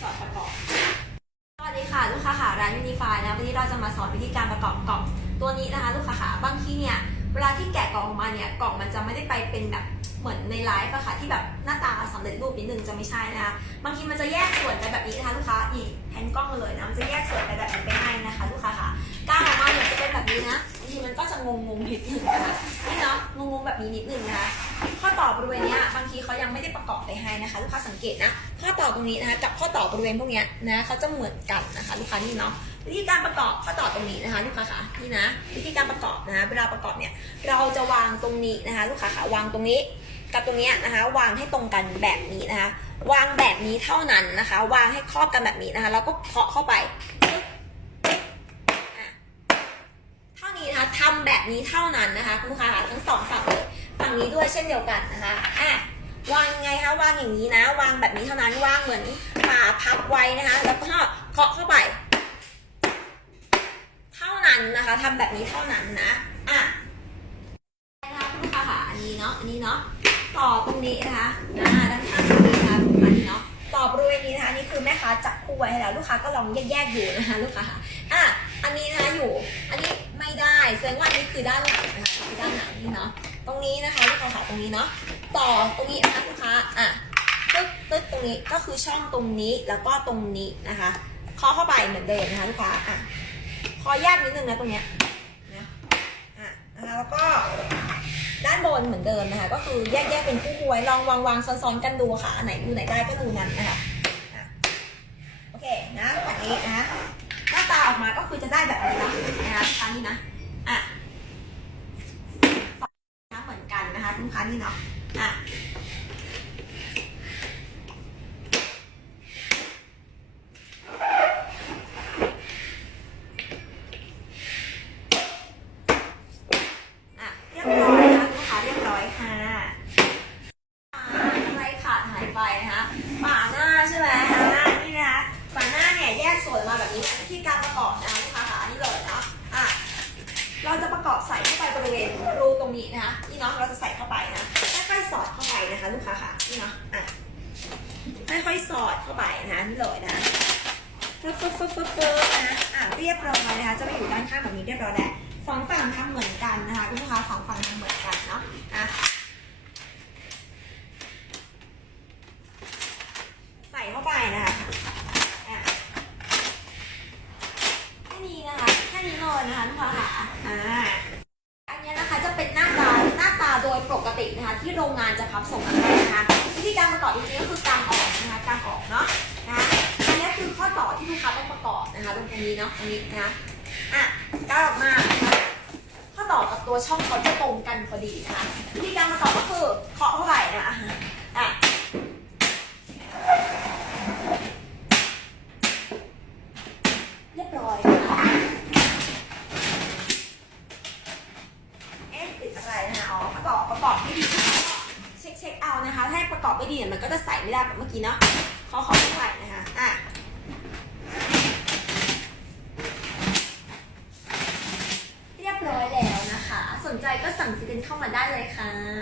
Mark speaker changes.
Speaker 1: สอนประกอบ สวัสดีค่ะลูกค้าค่ะร้านยูนิฟายนะวันนี้เราจะมาสอนวิธีการประกอบกล่องตัวนี้นะคะ ลูกค้าค่ะบางทีเนี่ยเวลาที่แกะกล่องออกมาเนี่ยกล่องมันจะไม่ได้ไปเป็นแบบเหมือนในไลฟ์อะค่ะที่แบบหน้าตาสำเร็จรูปนิดนึงจะไม่ใช่นะคะบางทีมันจะแยกส่วนไปแบบนี้นะคะลูกค้าอีกแผ่นกล้องมาเลยนะมันจะแยกส่วนไปแบบนี้ไปให้นะคะ ลูกค้าค่ะการออกมาเนี่ยจะเป็นแบบนี้นะบางทีมันก็จะงงๆนิดนึงนะคะนี่เนาะงงๆแบบนี้นิดนึงนะคะ อต่อบริเวณเนี้ยบางทีเขายังไม่ได้ประกอบไปให้นะคะ ลูกค้าสังเกตนะข้อต่อตรงนี้นะคะ กับข้อต่อบริเวณพวกเนี้ยนะเขาจะเหมือนกันนะคะ ลูกค้านี่เนาะวิธีการประกอบข้อต่อตรงนี้นะคะลูกค้าค่ะนี่นะ วิธีการประกอบนะคะเวลาประกอบเนี่ยเราจะวางตรงนี้นะคะ ลูกค้าค่ะวางตรงนี้ กับตรงนี้นะคะ วางให้ตรงกันแบบนี้นะคะ วางแบบนี้เท่านั้นนะคะ วางให้ครอบกันแบบนี้นะคะแล้วก็เคาะเข้าไปเท่านี้นะคะทำแบบนี้เท่านั้นนะคะลูกค้าค่ะทั้ง ด้วยเช่นเดียวกันนะคะอะวางยังไงคะวางอย่างนี้นะ วางแบบนี้เท่านั้นวางเหมือนฝาพับไว้นะคะ แล้วก็เคาะเข้าไป เท่านั้นนะคะทำแบบนี้เท่านั้นนะอะนะคะลูกค้าค่ะอันนี้เนาะอันนี้เนาะต่อตรงนี้นะคะอ่าด้านข้างตรงนี้นะคะอันนี้เนาะต่อบริเวณนี้นะคะนนี้คือแม่ค้าจับคู่ไว้ให้แล้วลูกค้าก็ลองแยกๆอยู่นะคะ ลูกค้าค่ะอะอันนี้นะคะอยู่ อันนี้ไม่ได้แสดงว่านนี้คือด้านหลังนะคะคือด้านหลังนี่เนาะ ตรงนี้นะคะลูกค้าค่ะตรงนี้เนาะต่อตรงนี้นะคะลูกค้าอะตึ๊กตึ๊กตรงนี้ก็คือช่องตรงนี้แล้วก็ตรงนี้นะคะเคาะเข้าไปเหมือนเดิมนะคะลูกค้าอะคอแยกนิดนึงนะตรงเนี้ยนะอะนะคะแล้วก็ด้านบนเหมือนเดิมนะคะ ก็คือแยกแยกเป็นคู่ๆไว้ลองวางวางซ้อนๆกันดูค่ะอันไหนดูไหนได้ก็ดูนั้นนะคะโอเคนะฝั่งนี้นะหน้าตาออกมาก็คือจะได้แบบนี้นะนะคะลูกค้านี่นะเหมือนกัน นี่เนาะอะเรียบร้อยนะลูกค้าเรียบร้อยค่ะอะไรขาดหายไปนะคะฝาหน้าใช่ไหมอ่านี่นะคะฝาหน้าเนี่ยแยกส่วนมาแบบนี้วิธีการประกอบนะคะลูกค้าค่ะอันนี้เลยเนาะอะ เราจะประกอบใส่เข้าไปบริเวณรูตรงนี้นะคะนี่เนาะเราจะใส่เข้าไปนะค่อยๆสอดเข้าไปนะคะลูกค้าค่ะนี่เนาะอะค่อยๆสอดเข้าไปนะนี่เลยนะฟึ๊บฟึ๊บฟึ๊บฟึ๊บนะอะเรียบร้อยนะคะจะไปอยู่ด้านข้างแบบนี้เรียบร้อยแล้วสองฝั่งทำเหมือนกันนะคะลูกค้าสองฝั่งทำเหมือนกันเนาะอะใส่เข้าไปนะคะอะแค่นี้นะคะแค่ นี้เลยนะคะลูกค้าค่ะอ่าอันนี้นะคะจะเป็นหน้าตาหน้าตาโดยปกตินะคะ ที่โรงงานจะพับส่งมาให้นะคะวิธีการประกอบจริงๆก็คือการออกนะคะการออกเนาะนะคะอันนี้คือข้อต่อที่ลูกค้าต้องประกอบนะคะตรงนี้เนาะตรงนี้นะอะก้าวออกมานะคะถ้าต่อกับตัวช่องเขาจะตรงกันพอดีนะคะวิธีการมาต่อบก็คือเคาะเข้าไปนะคะอะเรียบร้อยนะคะเอ๊ะติดอะไรนะคะอ๋อประกอบประกอบไม่ดี เอานะคะ ถ้าประกอบไม่ดีเนี่ยมันก็จะใส่ไม่ได้แบบเมื่อกี้เนาะขอขอไม่ไหวนะคะอะเรียบร้อยแล้วนะคะ สนใจก็สั่งซื้อกันเข้ามาได้เลยค่ะ